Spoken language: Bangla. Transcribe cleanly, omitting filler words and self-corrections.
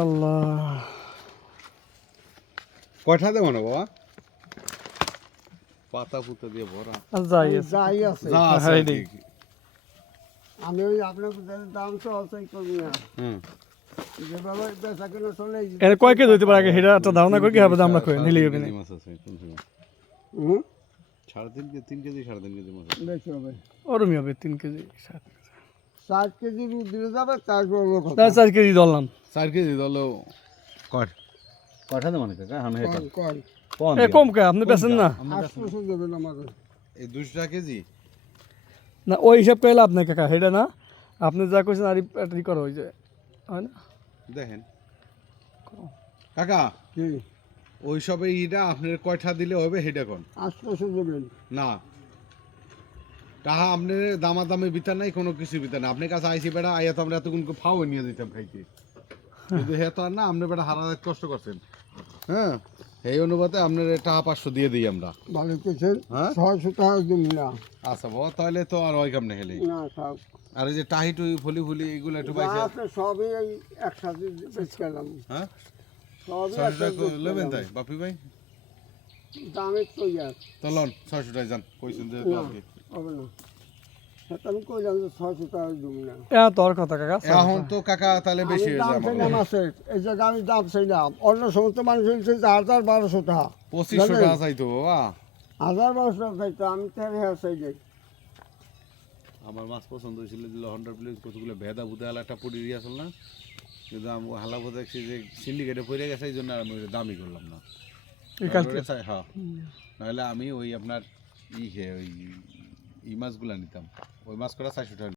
আল্লাহ কয়টা দেবো না বাবা পাতা পুতা দিয়ে ভরা যাই যাই আছে যা আছে হ্যাঁ, আর কি। আমি ওই আপনার দাম সহজই করি না হুম যেভাবে বেচা কিনা চলে এর কয় কেজি হইতে পারে আগে সেটা একটা ধারণা করে কি হবে আমরা কই নিলে হবে না মাছ আছে কোন সময় হুম 3.5 কেজি 3.5 কেজি মাছ আছে। বেশি হবে ওরমই হবে 3 কেজি 7 কেজি দুধ দিলে যাবে তারপর লোক 4 কেজি ধরলাম 4 কেজি দলো কয়টা দেবো না কাকা আমি এটা কল এ কম কে আপনি বেছেন না 800 দেবেন আমাদের এই 200 কেজি না ওই হিসাব করে লাভ নাই কাকা সেটা না আপনি যা কইছেন আর ই করা হয়ে যায় হয় না দেখেন কাকা কি ওই সবে ইটা আপনার কয়টা দিলে হবে সেটা কোন 800 দেবেন না তাহা আপনার দামাদামি বিতার নাই কোনো কিছু বিতার না আপনার কাছে আইসি বেড়া আইয়া তো আমরা এতক্ষণ ফাও নিয়ে দিতাম খাইতে কিন্তু হে তো আর না আপনি বেড়া হারা কষ্ট করছেন হ্যাঁ এই অনুপাতে আপনার টাকা 500 দিয়ে দিই আমরা ভালো কেছেন হ্যাঁ 600 টাকা দিন না আচ্ছা বাবা তাহলে তো আর ওই কাম নেই হেলে না সব আর এই যে টাহি টুই ফুলি ফুলি এগুলো একটু পাইছে আপনি সবই এই একসাথে বেচ গেলাম হ্যাঁ সবই 600 টাকা লবেন তাই বাপি ভাই দামে তো ইয়ার তো লন 600 টাকা যান কইছেন যে না হবে না সেটা আমি কইলাম যে 600 টাকা দিব না এ তোর কথা কাকা এখন তো কাকা তাহলে বেশি হয়ে দাম যায় চাইলাম আমার আছে এই জায়গা আমি দাম চাইলাম অন্য সমস্ত মানুষ হচ্ছে 1000-1200 টাকা 2500 টাকা চাইতো বাবা 1000-1200 টাকা চাইতো আমি 3000 চাই যাই আমার মাছ পছন্দ হয়েছিল যে 100 প্লেট কতগুলো ভেদা ভুদা আলা একটা পুরি দিয়ে আসল না কিন্তু আমি হালা বোধ দেখছি যে সিন্ডিকেটে পড়ে গেছে এই জন্য আর আমি ওইটা দামই করলাম না এই কালকে হ্যাঁ নাহলে আমি ওই আপনার ওই মাছগুলা নিতাম ওই মাছ করা 400 টাকা